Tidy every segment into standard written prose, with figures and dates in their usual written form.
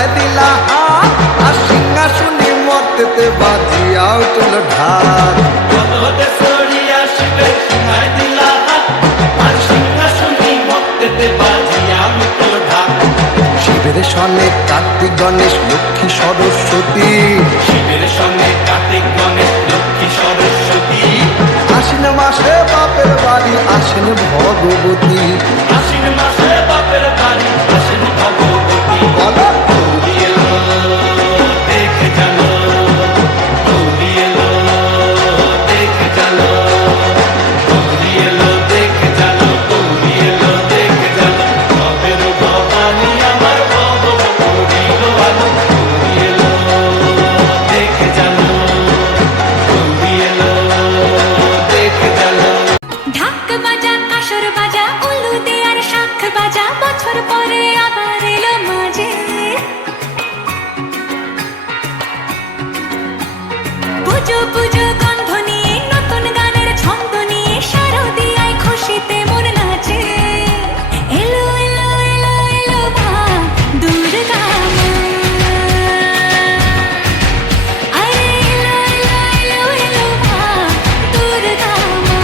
সিংহায় দিলা হাত আর সিংহাসনে মর্তেতে বাজিয়া উঠল ঢাক। শিবের সনে কার্তিক গণেশ লক্ষ্মী সরস্বতী, শিবের সঙ্গে কার্তিক গণেশ লক্ষ্মী সরস্বতী, আশ্বিন মাসে বাপের বাড়ি আসেন ভগবতী। আশ্বিন মাসে বাপের বাড়ি আসেন ভগবতী। বলো গৌরী এলো দেখে জানো, গৌরী এলো দেখে জানো, গৌরী এলো দেখে জানো, গৌরী এলো দেখে জানো, ভবের ভবানী আমার ভব করিল আলো। গৌরী এলো দেখে জানো, গৌরী এলো দেখে জানো। ঢাক বাজা কাসর বাজা উলুদে আর শাঁখ বাজা, বছর পরে আবার এলো মাঝে। পুজো পুজো গন্ধ নিয়ে নতুন গানের ছন্দ নিয়ে শারদিয়ায় খুশিতে মন নাচে। এলো এলো এলো এলো মা দুর্গা মা, আরে এলো এলো এলো এলো মা দুর্গা মা,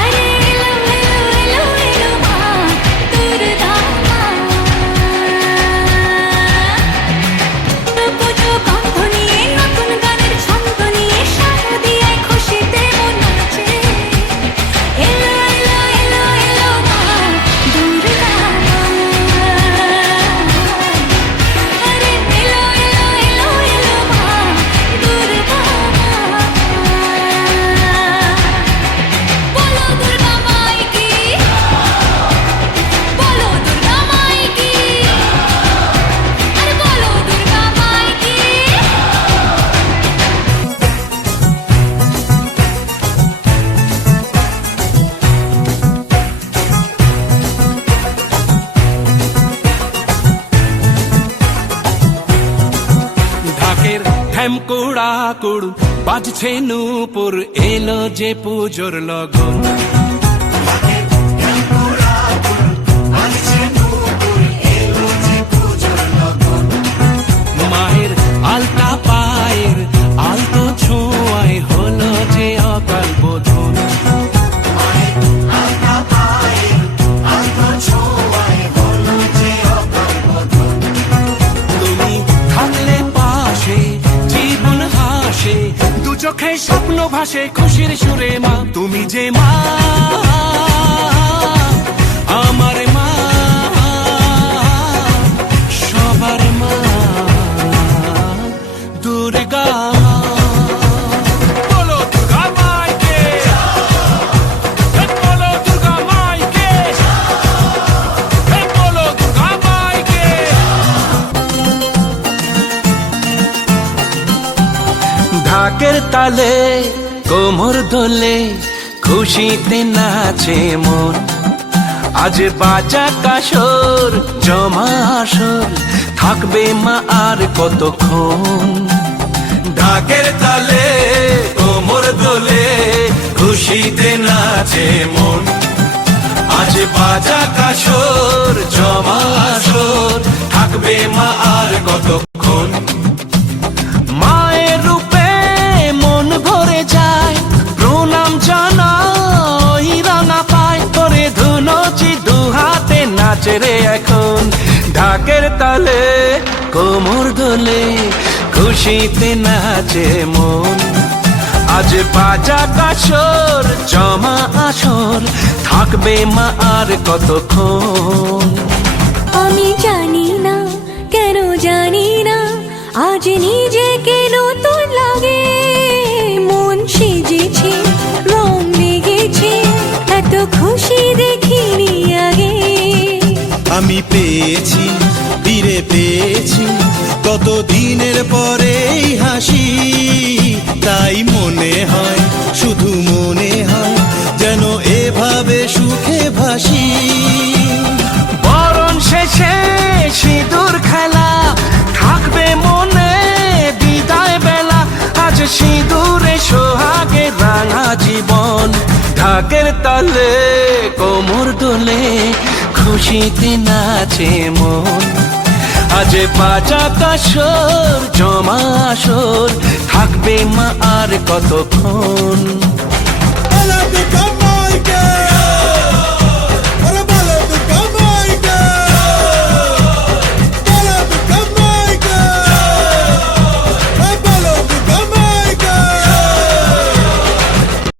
আরে এলো এলো এলো এলো মা দুর্গা মা। পুজো গন্ধ নিয়ে নতুন গানের ছন্দ নিয়ে শারদিয়ায় খুশিতে মন নাচে। এলো এলো এলো এলো মা দুর্গা মা, আরে এলো এলো এলো এলো মা দুর্গা মা। বলো দুর্গা মাই কি, বলো দুর্গা মাই কি, আরে বলো দুর্গা মাই কি। ঢাকের ঢ্যামকুড়া কুড় বাজছে নূপুর, এলো যে পুজোর লগন। মায়ের আলতা পায়ের আলতো ছোঁয়ায় হলো যে অকাল বোধন। তুমি থাকলে পাশে জীবন হাসে, দু চোখে স্বপ্ন ভাসে খুশির সুরে মা। তুমি যে মা আমার মা, সবার মা দুর্গা মা। বলো দুর্গা মাইকে, বলো দুর্গা মাইকে, বলো দুর্গা মাইকে। ঢাকের তালে কোমর দোলে খুশিতে নাচে মন, আজ বাজা কাসর জমা আসর থাকবে মা আর কতক্ষণ। ঢাকের তালে কোমর দোলে খুশিতে নাচে মন, আজ বাজা কাসর জমা আসর থাকবে মা আর কতক্ষণ। মায়ের রূপে মন ভরে যায়, প্রণাম জানাই রাঙা পায় করে ধুনচি দু হাতে নাচে রে এখন। ঢাকের তালে কোমর দোলে খুশিতে নাচে মন, আজ বাজা কাসর জমা আসর থাকবে মা আর কতক্ষণ। আমি জানি না কেন জানি না আজ নিজেকে নতুন লাগে, মন সেজেছে রং লেগেছে এত খুশি দেখিনি আগে। আমি পেয়েছি ফিরে পেয়েছি কত দিনের পরে এই হাসি, তাই মনে হয় শুধু মনে হয় যেন এভাবে সুখে ভাসি। বরণ শেষে সিঁদুর খেলা থাকবে মনে বিদায় বেলা, আজ সিঁদুরে সোহাগে রাঙা জীবন। ঢাকের তালে কোমর দোলে খুশিতে নাচে মন। আজ বাজা কাসর জমা আসর, থাকবে মা আর কতক্ষণ।